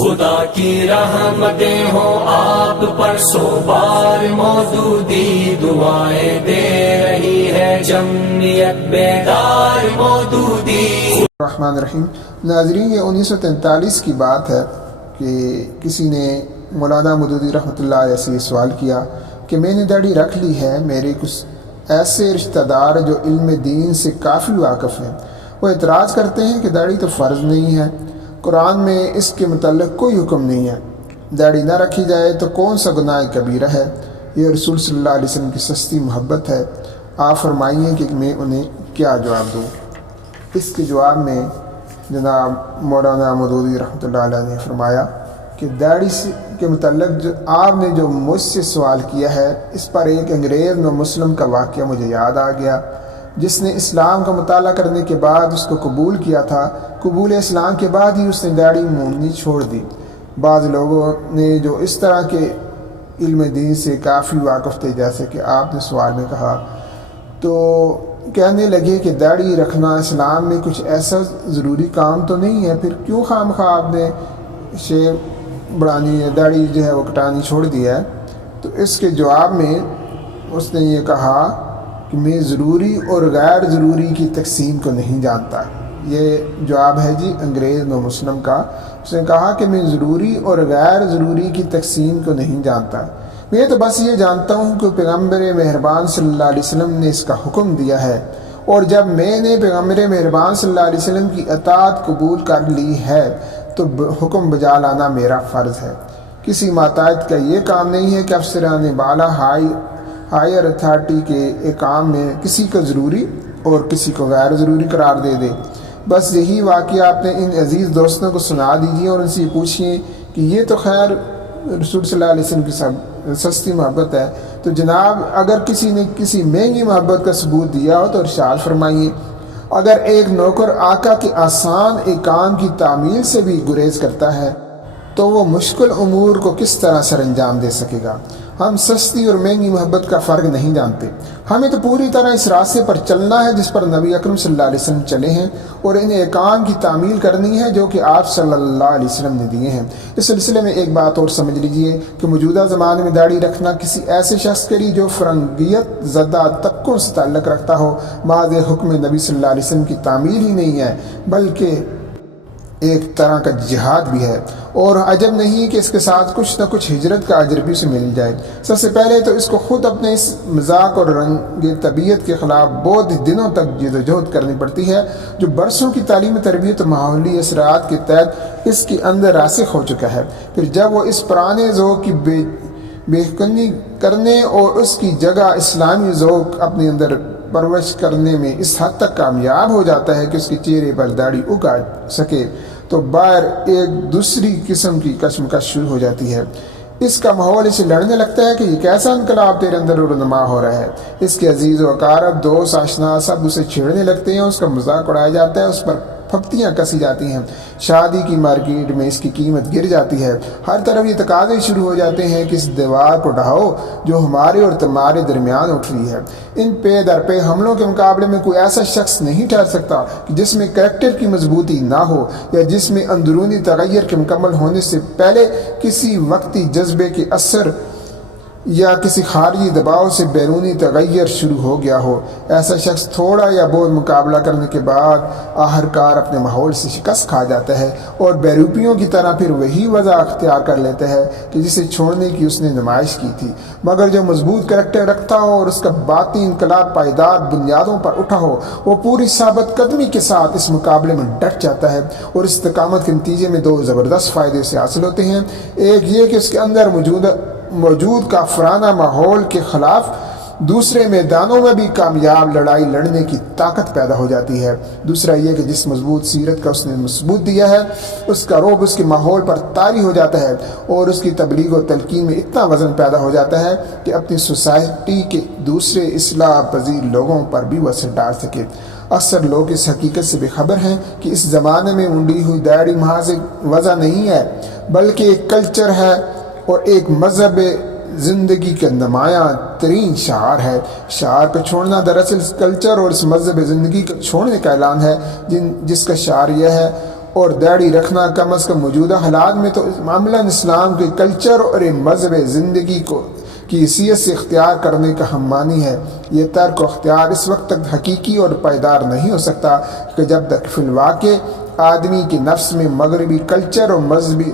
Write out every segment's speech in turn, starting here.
خدا کی رحمتیں ہوں آپ پر سو بار مودودی دعائیں دے رہی ہے جمعیت بیدار مودودی۔ الرحمن الرحیم۔ ناظرین، یہ 1943 کی بات ہے کہ کسی نے مولانا مودودی رحمۃ اللہ علیہ سے سوال کیا کہ میں نے داڑھی رکھ لی ہے، میرے کچھ ایسے رشتہ دار جو علم دین سے کافی واقف ہیں، وہ اعتراض کرتے ہیں کہ داڑھی تو فرض نہیں ہے، قرآن میں اس کے متعلق کوئی حکم نہیں ہے، داڑھی نہ رکھی جائے تو کون سا گناہ کبیرہ ہے، یہ رسول صلی اللہ علیہ وسلم کی سستی محبت ہے، آپ فرمائیے کہ میں انہیں کیا جواب دوں۔ اس کے جواب میں جناب مولانا مودودی رحمۃ اللہ علیہ نے فرمایا کہ داڑھی کے متعلق جو آپ نے جو مجھ سے سوال کیا ہے، اس پر ایک انگریز نو مسلم کا واقعہ مجھے یاد آ گیا، جس نے اسلام کا مطالعہ کرنے کے بعد اس کو قبول کیا تھا۔ قبول اسلام کے بعد ہی اس نے داڑھی موننی چھوڑ دی۔ بعض لوگوں نے جو اس طرح کے علم دین سے کافی واقف تھے، جیسے کہ آپ نے سوال میں کہا، تو کہنے لگے کہ داڑھی رکھنا اسلام میں کچھ ایسا ضروری کام تو نہیں ہے، پھر کیوں خواہ آپ نے شیب بڑھانی ہے، داڑھی جو ہے وہ کٹانی چھوڑ دیا ہے۔ تو اس کے جواب میں اس نے یہ کہا کہ میں ضروری اور غیر ضروری کی تقسیم کو نہیں جانتا۔ یہ جواب ہے جی انگریز نو مسلم کا۔ اس نے کہا کہ میں ضروری اور غیر ضروری کی تقسیم کو نہیں جانتا، میں تو بس یہ جانتا ہوں کہ پیغمبر مہربان صلی اللہ علیہ وسلم نے اس کا حکم دیا ہے، اور جب میں نے پیغمبر مہربان صلی اللہ علیہ وسلم کی اطاعت قبول کر لی ہے تو حکم بجا لانا میرا فرض ہے۔ کسی ماتحت کا یہ کام نہیں ہے کہ افسران بالا ہائر اتھارٹی کے ایک کام میں کسی کو ضروری اور کسی کو غیر ضروری قرار دے دے۔ بس یہی واقعہ اپنے ان عزیز دوستوں کو سنا دیجیے اور ان سے پوچھیے کہ یہ تو خیر رسول صلی اللہ علیہ وسلم کی سستی محبت ہے، تو جناب اگر کسی نے کسی مہنگی محبت کا ثبوت دیا ہو تو ارشاد فرمائیے۔ اگر ایک نوکر آقا کے آسان ایک کام کی تعمیل سے بھی گریز کرتا ہے تو وہ مشکل امور کو کس طرح سر انجام دے سکے گا۔ ہم سستی اور مہنگی محبت کا فرق نہیں جانتے، ہمیں تو پوری طرح اس راستے پر چلنا ہے جس پر نبی اکرم صلی اللہ علیہ وسلم چلے ہیں، اور ان احکام کی تعمیل کرنی ہے جو کہ آپ صلی اللہ علیہ وسلم نے دیے ہیں۔ اس سلسلے میں ایک بات اور سمجھ لیجئے کہ موجودہ زمانے میں داڑھی رکھنا کسی ایسے شخص کے لیے جو فرنگیت زدہ طبقوں سے تعلق رکھتا ہو، محض حکم نبی صلی اللہ علیہ وسلم کی تعمیل ہی نہیں ہے بلکہ ایک طرح کا جہاد بھی ہے، اور عجب نہیں کہ اس کے ساتھ کچھ نہ کچھ ہجرت کا اجر بھی اسے مل جائے۔ سب سے پہلے تو اس کو خود اپنے اس مذاق اور رنگ طبیعت کے خلاف بہت دنوں تک جدوجہد کرنی پڑتی ہے، جو برسوں کی تعلیم تربیت و ماحولی اثرات کے تحت اس کے اندر راسخ ہو چکا ہے۔ پھر جب وہ اس پرانے ذوق کی بےکنی کرنے اور اس کی جگہ اسلامی ذوق اپنے اندر پرورش کرنے میں اس حد تک کامیاب ہو جاتا ہے کہ اس کے چہرے پر داڑھی اگا سکے، تو باہر ایک دوسری قسم کی کشمکش شروع ہو جاتی ہے۔ اس کا ماحول اسے لڑنے لگتا ہے کہ یہ کیسا انقلاب تیرے اندر رونما ہو رہا ہے۔ اس کے عزیز و اقارب، دوست، آشنا سب اسے چھیڑنے لگتے ہیں، اس کا مذاق اڑایا جاتا ہے، اس پر پھپتیاں کسی جاتی ہیں، شادی کی مارکیٹ میں اس کی قیمت گر جاتی ہے، ہر طرف یہ تقاضے شروع ہو جاتے ہیں کہ اس دیوار کو ڈھاؤ جو ہمارے اور تمہارے درمیان اٹھ رہی ہے۔ ان پے در پے حملوں کے مقابلے میں کوئی ایسا شخص نہیں ٹھہر سکتا کہ جس میں کریکٹر کی مضبوطی نہ ہو، یا جس میں اندرونی تغیر کے مکمل ہونے سے پہلے کسی وقتی جذبے کے اثر یا کسی خارجی دباؤ سے بیرونی تغیر شروع ہو گیا ہو۔ ایسا شخص تھوڑا یا بہت مقابلہ کرنے کے بعد آخرکار اپنے ماحول سے شکست کھا جاتا ہے، اور بیروپیوں کی طرح پھر وہی وضع اختیار کر لیتا ہے کہ جسے چھوڑنے کی اس نے نمائش کی تھی۔ مگر جو مضبوط کریکٹر رکھتا ہو اور اس کا باطنی انقلاب پائیدار بنیادوں پر اٹھا ہو، وہ پوری ثابت قدمی کے ساتھ اس مقابلے میں ڈٹ جاتا ہے، اور استقامت کے نتیجے میں دو زبردست فائدے سے حاصل ہوتے ہیں۔ ایک یہ کہ اس کے اندر موجود کافرانہ ماحول کے خلاف دوسرے میدانوں میں بھی کامیاب لڑائی لڑنے کی طاقت پیدا ہو جاتی ہے۔ دوسرا یہ کہ جس مضبوط سیرت کا اس نے ثبوت دیا ہے، اس کا رعب اس کے ماحول پر طاری ہو جاتا ہے، اور اس کی تبلیغ و تلقین میں اتنا وزن پیدا ہو جاتا ہے کہ اپنی سوسائٹی کے دوسرے اصلاح پذیر لوگوں پر بھی وہ اثر ڈال سکے۔ اکثر لوگ اس حقیقت سے بے خبر ہیں کہ اس زمانے میں منڈی ہوئی داڑھی محض ایک وضع نہیں ہے بلکہ ایک کلچر ہے اور ایک مذہب زندگی کا نمایاں ترین شعار ہے۔ شعار کو چھوڑنا دراصل اس کلچر اور اس مذہب زندگی کو چھوڑنے کا اعلان ہے، جس کا شعار یہ ہے، اور داڑھی رکھنا کم از کم موجودہ حالات میں تو معاملہ اسلام کے کلچر اور مذہب زندگی کی حیثیت سے اختیار کرنے کا ہم معنی ہے۔ یہ ترک و اختیار اس وقت تک حقیقی اور پائیدار نہیں ہو سکتا کہ جب تک فی الواقع آدمی کے نفس میں مغربی کلچر اور مذہبی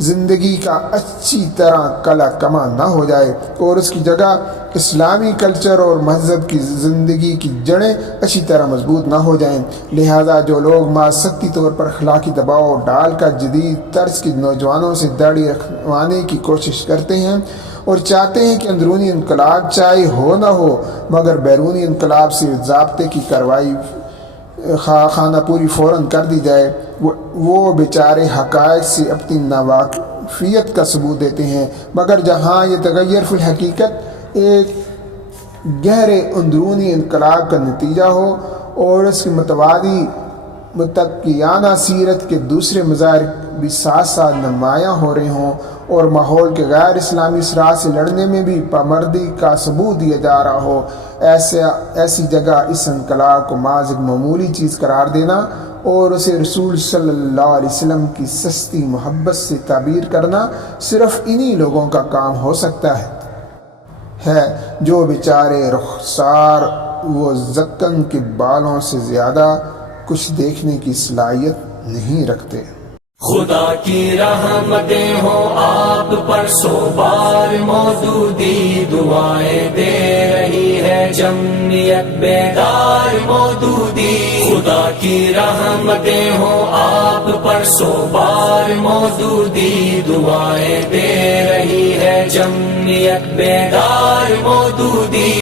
زندگی کا اچھی طرح کلا کما نہ ہو جائے اور اس کی جگہ اسلامی کلچر اور مذہب کی زندگی کی جڑیں اچھی طرح مضبوط نہ ہو جائیں۔ لہذا جو لوگ معاشرتی طور پر اخلاقی دباؤ ڈال کر جدید طرز کے نوجوانوں سے داڑھی رکھوانے کی کوشش کرتے ہیں اور چاہتے ہیں کہ اندرونی انقلاب چاہے ہو نہ ہو مگر بیرونی انقلاب سے ضابطے کی کارروائی خانہ پوری فوراً کر دی جائے، وہ بیچارے حقائق سے اپنی ناواقفیت کا ثبوت دیتے ہیں، مگر جہاں یہ تغیر فی الحقیقت ایک گہرے اندرونی انقلاب کا نتیجہ ہو اور اس کی متوازی متقیانہ سیرت کے دوسرے مظاہر بھی ساتھ ساتھ نمایاں ہو رہے ہوں اور ماحول کے غیر اسلامی اثرات سے لڑنے میں بھی پامردی کا ثبوت دیا جا رہا ہو، ایسی جگہ اس انقلاب کو محض ایک معمولی چیز قرار دینا اور اسے رسول صلی اللہ علیہ وسلم کی سستی محبت سے تعبیر کرنا صرف انہی لوگوں کا کام ہو سکتا ہے جو بیچارے رخسار و زکن کے بالوں سے زیادہ کچھ دیکھنے کی صلاحیت نہیں رکھتے۔ خدا کی رحمتیں ہوں آپ پر سو بار مودودی دعائیں دے رہی ہے جمعیت بیدار مودودی۔ خدا کی رحمتیں ہوں آپ پر سو بار مودودی دعائیں دے رہی ہے جمعیت بیدار مودودی۔